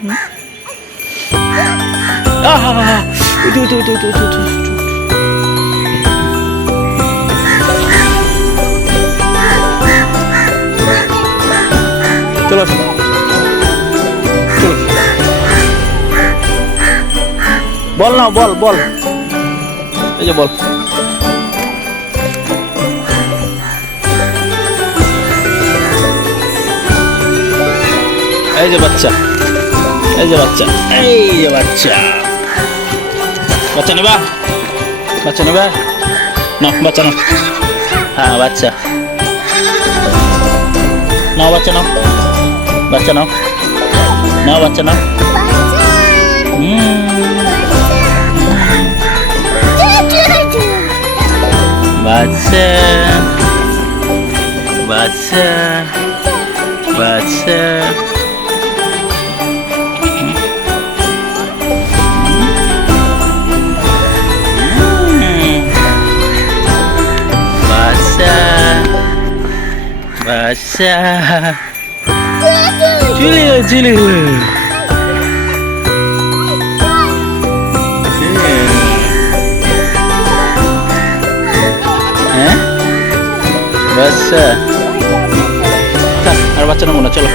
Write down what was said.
চলো চলো, বল নাও, বল বল, এই যে বল। এই যে বাচ্চা, এই যে বাচ্চা, এই যে বাচ্চা, বাচ্চা নেবা, বাচ্চা নেবা, নাও বাচ্চা নাও। হ্যাঁ বাচ্চা নাও, বাচ্চা নাও, বাচ্চা নাও, নাও বাচ্চা নাও। বাচ্চা বাচ্চা বাচ্চা, বাচ্চা চলে গেল, চলে গেল। হ্যাঁ বাচ্চা, আর বাচ্চা নেবো না, চলো।